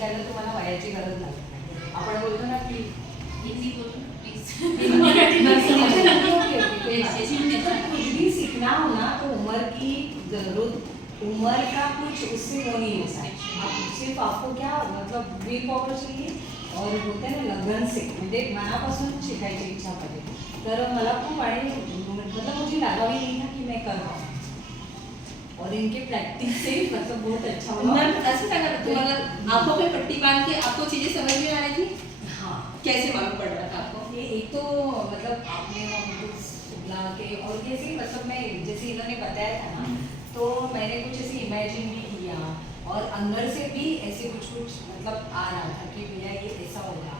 शिकायला तुम्हाला वयाची गरज लागत नाही. आपण बोलतो ना की हिंदी बोलो प्लीज. कुछ भी सीखना हो ना तो उम्र का कुछ उससे वो नहीं होता है. सिर्फ आपको क्या मतलब विल पॉवर चाहिए और होते ना लगन से म्हणजे मनापासून शिकायची इच्छा पाहिजे. तर मला खूप आणि मतलब मुझे लगा भी नहीं था कि मैं कर पाऊँ और इनके प्रैक्टिस से मतलब बहुत अच्छा हुआ. मैम ऐसा क्या करना तुम्हारा आंखों पे पट्टी बांध के आपको चीजें समझ में आ रही थी? हाँ, कैसे मालूम पड़ रहा था आपको? ये एक तो मतलब आपने कुछ सुबला के और कैसे मतलब मैं जैसे इन्होंने बताया था ना तो मैंने कुछ ऐसे इमेजिन भी किया और अंदर से भी ऐसे कुछ मतलब आ रहा था कि भैया ये ऐसा होगा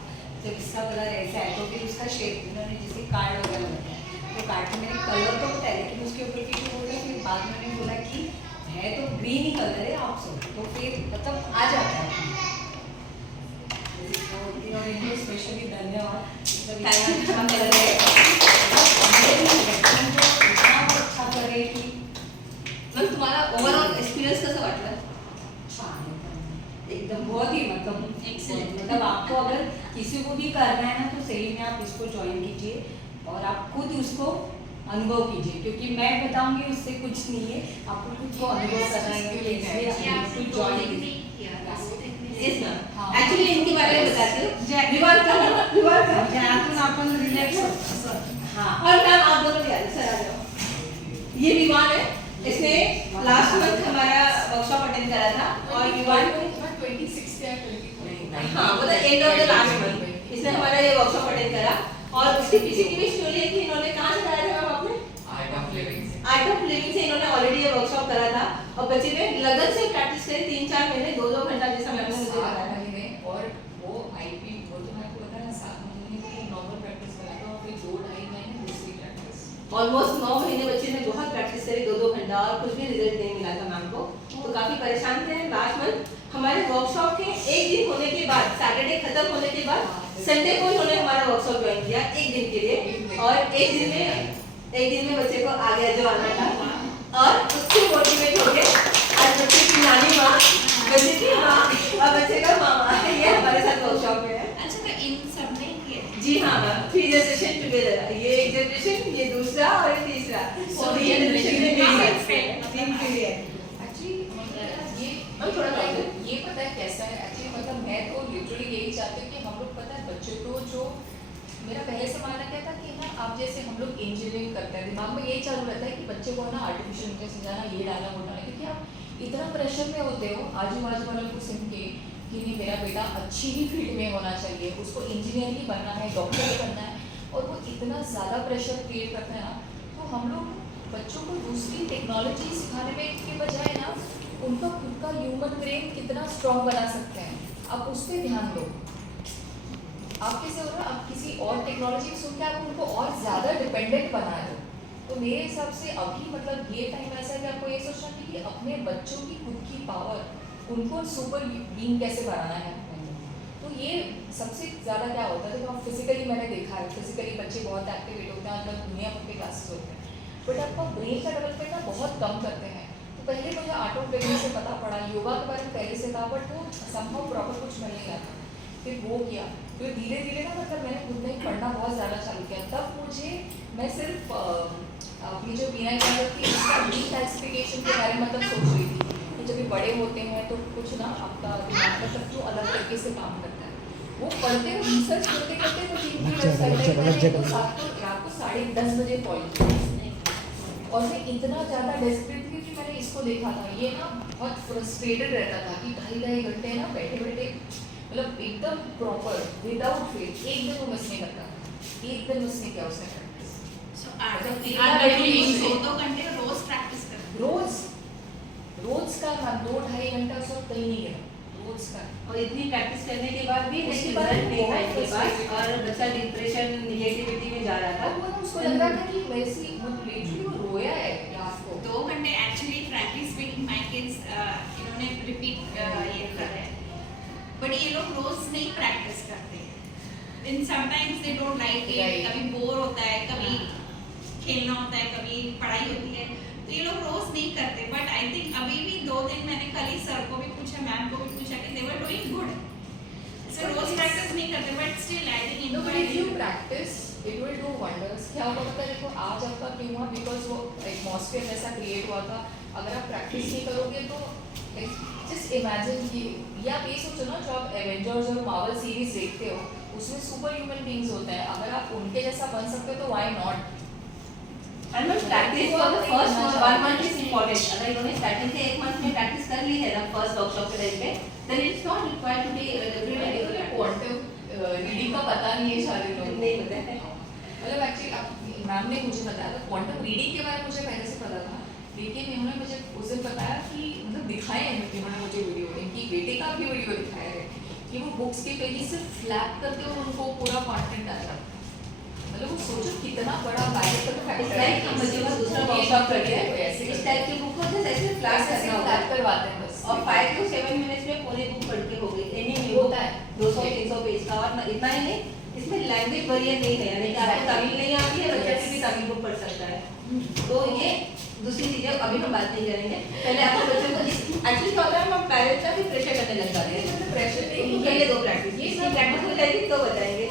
जब इसका कलर ऐसा है तो फिर उसका शेप इन्होंने जैसे कार्ड वगैरह बताया तो कार्ड में मैंने कलर तो बताया लेकिन उसके ऊपर की जो बोला फिर बाद में मैंने बोला कि है तो ग्रीन ही कलर है आप सब तो फिर मतलब आ जाता है. तो स्पेशली धन्यवाद. अच्छा कलर है अच्छा करे की मैम तुम्हारा ओवरऑल एक्सपीरियंस कैसा वाटला? एकदम बहुत ही मतलब Excellent. मतलब आपको अगर किसी को भी करना है ना तो सही में आप इसको ज्वाइन कीजिए और आप खुद उसको अनुभव कीजिए क्योंकि मैं बताऊंगी उससे कुछ नहीं है. आपको खुद को अनुभव करना है कि इसलिए आप खुद ज्वाइन कीजिए. Yes ma'am. हाँ. एक्चुअली इनके बारे में बताती हूँ. विवाह का ज्यातून आपण रिलॅक्स होतो. हाँ. और मैम आप दोनों भी आ जाओ. सर आ जाओ. ये विवान है. इसने लास्ट मंथ हमारा वर्कशॉप अटेंड करा था और विवान को 26 या 24. हाँ वो end of the last month इसने हमारा ये वर्कशॉप अटेंड करा और उसके पीछे की भी स्टोरी है कि इन्होंने कहाँ से कराया था मैम आपने? आर्ट ऑफ लिविंग से इन्होंने ऑलरेडी ये वर्कशॉप करा था और बच्चे ने लगन से प्रैक्टिस करी 3-4 महीने 2-2 घंटा जैसा मैम ने मुझे बताया था. और वो आईपी वो तो मैं आपको बता ना 7 महीने वो नॉर्मल प्रैक्टिस करा था और फिर 2-2.5 महीने दूसरी प्रैक्टिस. ऑलमोस्ट 9 महीने बच्चे ने बहुत प्रैक्टिस करी 2-2 घंटा और कुछ भी रिजल्ट नहीं मिला था मैम को. तो काफी परेशान थे. लास्ट मंथ हमारे वर्कशॉप के एक दिन होने के बाद सैटरडे खत्म होने के बाद संडे को इन्होंने हमारा वर्कशॉप ज्वाइन किया एक दिन के लिए और एक दिन में बच्चे को आ गया जो आना था और उससे मोटिवेट हो गए. आज बच्चे की नानी माँ बच्चे की माँ और बच्चे का मामा ये हमारे साथ वर्कशॉप में है. अच्छा तो इन सब ने किया. जी हाँ मैम. 3 generation together. ये एक जनरेशन ये दूसरा और ये तीसरा. So, ये generation. तीन पीरियड. एक्चुअली ये हम थोड़ा बताइए. ये पता है कैसा है एक्चुअली मतलब मैं तो लिटरली यही चाहती हूँ कि हम लोग पता है बच्चों को जो मेरा पहले से मानना क्या था कि ना आप जैसे हम लोग इंजीनियरिंग करते हैं दिमाग में यही चालू रहता है कि बच्चे को ना आर्टिफिशियल इंटेलिजेंस जाना ये डालना वो डालना क्योंकि आप इतना प्रेशर में होते हो आजू बाजू वालों को सुन के कि नहीं मेरा बेटा अच्छी ही फील्ड में होना चाहिए उसको इंजीनियर ही बनना है डॉक्टर ही बनना है और वो इतना ज़्यादा प्रेशर क्रिएट करते हैं ना तो हम लोग बच्चों को दूसरी टेक्नोलॉजी सिखाने में के बजाय ना उनका खुद का ह्यूमन ब्रेन कितना स्ट्रॉन्ग बना सकते हैं आप उस पर ध्यान दो. आप कैसे हो रहा आप किसी और टेक्नोलॉजी सुन के आप उनको और ज़्यादा डिपेंडेंट बना दो. तो मेरे हिसाब से अभी मतलब ये टाइम ऐसा है कि आपको ये सोचना चाहिए कि अपने बच्चों की खुद की पावर उनको सुपर बीइंग कैसे बनाना है. तो ये सबसे ज़्यादा क्या होता है देखो फिजिकली मैंने देखा है फिजिकली बच्चे बहुत एक्टिवेट होते हैं मतलब दुनिया भर के क्लासेस होते हैं बट आपका ब्रेन का डेवलपमेंट ना बहुत कम करते हैं. तो पहले मुझे आर्ट ऑफ लिविंग से पता पड़ा योगा के बारे में पहले से था बट वो संभव प्रॉपर कुछ मिल नहीं रहा था. फिर वो किया फिर धीरे धीरे ना मतलब मैंने खुद में पढ़ना बहुत ज़्यादा चालू किया. तब मुझे मैं सिर्फ अपनी जो बीना इजाजत थी उसका डिक्लासिफिकेशन के बारे में मतलब सोच रही थी कि जब ये बड़े होते हैं तो कुछ ना आपका दिमाग मतलब क्यों अलग तरीके से काम करता है. वो पढ़ते हुए रिसर्च करते करते तो वेबसाइट तो रात को 10:30 बजे कॉल और मैं इतना ज़्यादा डेस्परेट थी कि मैंने इसको देखा था. ये ना बहुत फ्रस्ट्रेटेड रहता था कि 2.5 घंटे ना बैठे बैठे मतलब एकदम प्रॉपर विदाउट फेल एक दिन वो मिस नहीं करता. एक दिन मिस नहीं किया उसने practice. So art of living 2 घंटे रोज प्रैक्टिस करते. रोज का ना 2-2.5 घंटा सब कहीं नहीं गया रोज का. और इतनी प्रैक्टिस करने के बाद भी उसके रिजल्ट बाद नहीं था इनके पास बहुत और बच्चा डिप्रेशन निगेटिविटी में जा रहा था. अब वो ना उसको लग रहा था कि वैसी लिटरली वो रोया है रात को. 2 घंटे actually frankly speaking my kids इन्होंने रिपीट ये कर रहे हैं बट ये लोग रोज नहीं प्रैक्टिस करते. इन sometimes they don't like it. कभी बोर होता है कभी खेलना होता है कभी पढ़ाई होती है तो ये लोग रोज नहीं करते. बट आई थिंक अभी भी 2 दिन मैंने कल ही सर को भी पूछा मैम को भी पूछा कि they were doing good. practice, it will do wonders. क्या होगा पता है, देखो आज आपका क्यों हुआ, बिकॉज वो एटमॉस्फेयर ऐसा क्रिएट हुआ था. अगर आप प्रैक्टिस नहीं करोगे तो जस्ट इमेजिन कि, या आप ये सोचो ना, जो आप एवेंजर्स और मार्वल सीरीज देखते हो उसमें सुपर ह्यूमन बींग्स होते हैं, अगर आप उनके जैसा बन सकते हो तो why not. And when practice for the first 1 month is important. अगर इन्होंने स्टार्टिंग से 1 मंथ में प्रैक्टिस कर ली है ना फर्स्ट वर्कशॉप के टाइम पे, then it's not required to be every quantum reading का पता नहीं है सारे लोग. नहीं पता है. मतलब एक्चुअली मैम ने मुझे बताया था, क्वांटम रीडिंग के बारे में मुझे पहले से पता था, लेकिन इन्होंने मुझे उस दिन बताया कि मतलब दिखाए हैं इन्होंने मुझे वीडियो, इनकी बेटे का भी वीडियो दिखाया है कि वो बुक्स के पेजेस से फ्लैप करते और उनको पूरा कंटेंट आ जाता है. मतलब वो सोचो कितना बड़ा बैलेंस का फैक्टर है. हम बच्चों का दूसरा वर्कशॉप करते हैं ऐसे इस टाइप की बुक को जैसे ऐसे फ्लैश करना होता है करवाते हैं बस. और 5 to 7 मिनट्स में पूरी बुक पढ़ के हो गई. एनी न्यू होता है 200-300 पेज का. और इतना ही नहीं, इसमें लैंग्वेज बैरियर नहीं है, यानी कि आपको तमिल नहीं आती है, बच्चा भी तमिल बुक पढ़ सकता है. तो ये दूसरी चीजें अभी हम बात नहीं करेंगे. पहले आपको बच्चों को एक्चुअली क्या होता है, हम पेरेंट्स का भी प्रेशर करने लग जाते हैं. प्रेशर नहीं, पहले 2 प्रैक्टिस, ये सब प्रैक्टिस हो जाएगी तो बताएंगे.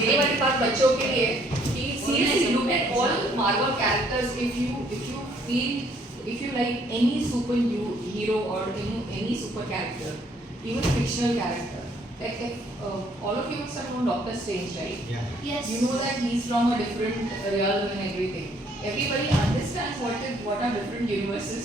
मेरी वाली बात बच्चों के लिए कि seriously look at all Marvel characters. If you like any hero or any super character, even fictional character, like if all of you must have known Doctor Strange, right? Yeah. Yes. You know that he's from a different realm and everything. Everybody understands what are different universes.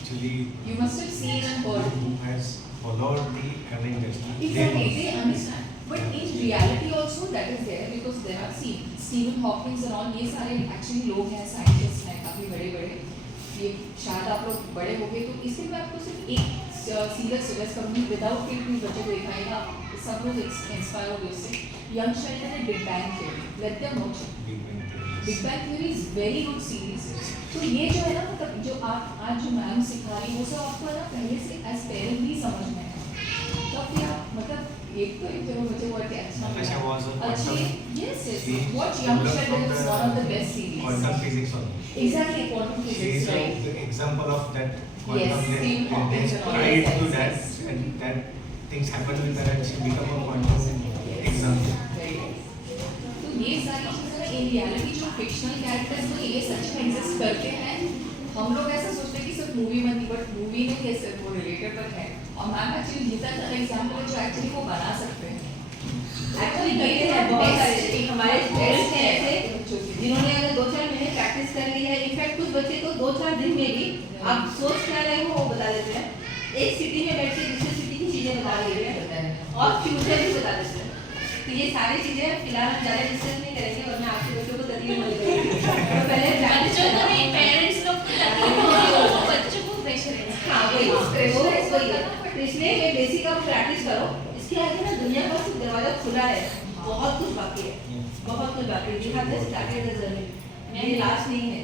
Actually, You must have seen and heard. who has followed the Avengers? Exactly, they understand. But in reality also that is there, because there are Stephen Hawking and all, ये सारे actually लोग हैं, scientists हैं, काफी बड़े-बड़े. ये शायद आप लोग बड़े हो गए, तो इसलिए मैं आपको सिर्फ एक सीरीज सजेस्ट करूँगी, विदाउट कि अपने बच्चों को दिखाएगा, सब लोग इंस्पायर हो गए उससे. यंग शेल्डन ने big bang theory, let them watch it. Big bang theory is very good series. तो ये जो है ना, मतलब जो आप आज जो मैम सिखा रही है वो सब आपको है ना पहले से एज पेरेंट भी समझ में है. तो फिर आप मतलब एक तो एक जो मुझे बहुत अच्छा Natasha was a अच्छी, quantum. yes, She watch Young developed Sheldon is from one of the best series. Quantum physics only. Exactly, quantum She physics, is right? the example of that Yes, quantum Stephen that Hawking they and all tried that, to that, yes. and that things happen with her and she become a quantum example. तो ये सारी चीजें in reality जो fictional characters में ये सच में exist करते हैं. हम लोग ऐसा सोचते हैं कि सिर्फ मूवी में नहीं, बट मूवी में ये सिर्फ वो रिलेटेबल है. और मैम एक्चुअली गीता का एग्जांपल है जो एक्चुअली वो बना सकते हैं. एक्चुअली ये है बहुत सारे हमारे स्टूडेंट्स हैं ऐसे जिन्होंने अगर 2-4 महीने प्रैक्टिस कर ली है. इनफैक्ट कुछ बच्चे तो 2-4 दिन में भी आप सोच क्या रहे हो वो बता देते हैं. एक सिटी में बैठ के दूसरी सिटी की चीजें बता देते हैं और फ्यूचर भी बता देते हैं. तो ये सारी चीजें फिलहाल हम ज़्यादा डिस्कस नहीं करेंगे वरना आपके बच्चों को तकलीफ हो जाएगी. तो पहले बच्चों को नहीं, पेरेंट्स लोग को तकलीफ होगी, वो बच्चों को प्रेशर है. हाँ वही इसलिए ये बेसिक आप प्रैक्टिस करो. इसके आगे ना दुनिया का सिर्फ दरवाजा खुला है, बहुत कुछ बाकी है, बहुत कुछ बाकी है. ये लास्ट नहीं है.